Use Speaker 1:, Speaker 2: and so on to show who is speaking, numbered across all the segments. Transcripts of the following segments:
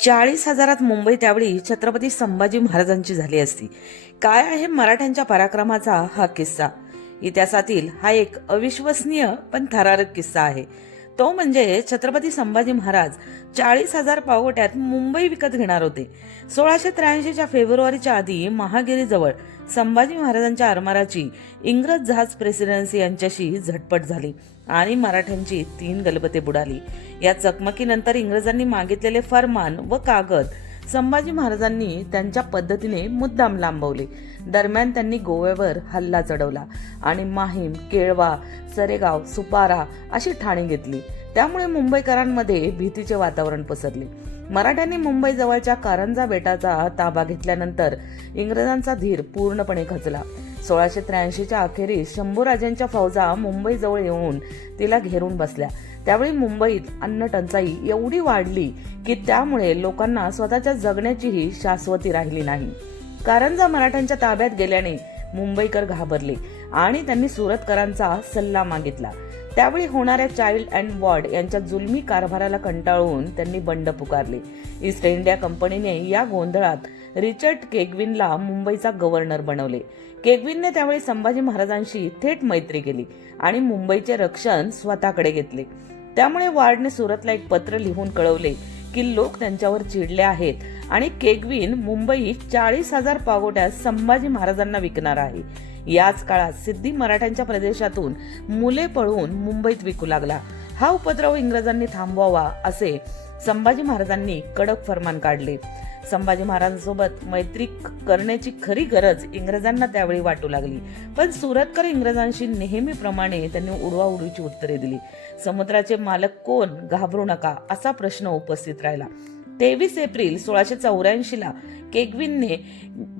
Speaker 1: चाळीस हजारात मुंबई त्यावेळी छत्रपती संभाजी महाराजांची झाली असती. काय आहे मराठ्यांच्या पराक्रमाचा हा किस्सा? इतिहासातील हा एक अविश्वसनीय पण थरारक किस्सा आहे. तो म्हणजे छत्रपती संभाजी महाराज चाळीस हजार पावट्यात मुंबई विकत घेणार होते. सोळाशे त्र्याऐंशीच्या फेब्रुवारीच्या आधी महागिरीजवळ संभाजी महाराजांच्या आरमाराची इंग्रज जहाज प्रेसिडेन्सी यांच्याशी झटपट झाली आणि मराठ्यांची तीन गलबते बुडाली. या चकमकीनंतर इंग्रजांनी मागितलेले फरमान व कागद संभाजी महाराजांनी त्यांच्या पद्धतीने मुद्दाम लांबवले. दरम्यान त्यांनी गोव्यावर हल्ला चढवला आणि माहीम केळवा सरेगाव सुपारा अशी ठाणी घेतली. त्यामुळे मुंबईकरांमध्ये भीतीचे वातावरण पसरले. मराठ्यांनी मुंबई जवळच्या कारंजा बेटाचा ताबा घेतल्यानंतर इंग्रजांचा धीर पूर्णपणे खचला. सोळाशे त्र्याऐंशीच्या अखेरीस शंभूराजांच्या फौजा मुंबईजवळ येऊन तिला घेरून बसल्या. त्यावेळी मुंबईत अन्नटंचाई एवढी वाढली की त्यामुळे लोकांना स्वतःच्या जगण्याचीही शाश्वती राहिली नाही. कारंजा मराठ्यांच्या ताब्यात गेल्याने मुंबईकर घाबरले. आणि त्यांनी सुरतकरांचा सल्ला मागितला. त्यावेळी होणाऱ्या चाइल्ड अँड वॉर्ड यांच्या जुलमी कारभाराला कंटाळून त्यांनी बंड पुकारले. ईस्ट इंडिया कंपनीने या गोंधळात रिचर्ड केगविनला मुंबईचा गव्हर्नर बनवले. केगविनने त्यावेळी संभाजी महाराजांशी थेट मैत्री केली आणि मुंबईचे रक्षण स्वतःकडे घेतले. त्यामुळे वार्डने सुरतला एक पत्र लिहून कळवले की लोक त्यांच्यावर चिडले आहेत आणि केगविन मुंबईत चाळीस हजार पागोट्यात संभाजी महाराजांना विकणार आहे. याच काळात सिद्धी मराठ्यांच्या प्रदेशातून मुले पळून मुंबईत विकू लागला. हा उपद्रव इंग्रजांनी थांबवावा असे संभाजी महाराजांनी कडक फरमान काढले. संभाजी महाराजांसोबत मैत्री करण्याची खरी गरज इंग्रजांना त्यावेळी वाटू लागली. पण सुरतकर इंग्रजांशी नेहमीप्रमाणे त्यांनी उडवाउडवीची उत्तरे दिली. समुद्राचे मालक कोण? घाबरू नका असा प्रश्न उपस्थित राहिला. तेवीस एप्रिल सोळाशे चौऱ्याऐंशीला केगविनने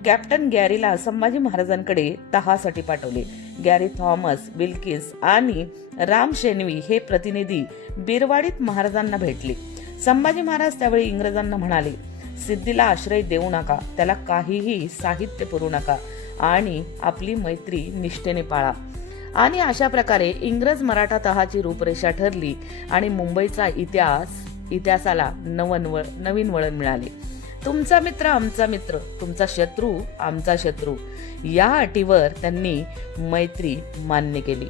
Speaker 1: कॅप्टन गॅरीला संभाजी महाराजांकडे तहासाठी पाठवले. गॅरी थॉमस विल्किन्स आणि राम शेनवी हे प्रतिनिधी बिरवाडीत महाराजांना भेटले. संभाजी महाराज त्यावेळी इंग्रजांना म्हणाले सिद्धीला आश्रय देऊ नका त्याला काहीही साहित्य पुरू नका आणि आपली मैत्री निष्ठेने पाळा. आणि अशा प्रकारे इंग्रज मराठा तहाची रूपरेषा ठरली आणि मुंबईचा इतिहास इतिहासाला नवन वळ नवीन वळण मिळाले. तुमचा मित्र आमचा मित्र तुमचा शत्रू आमचा शत्रू या अटीवर त्यांनी मैत्री मान्य केली.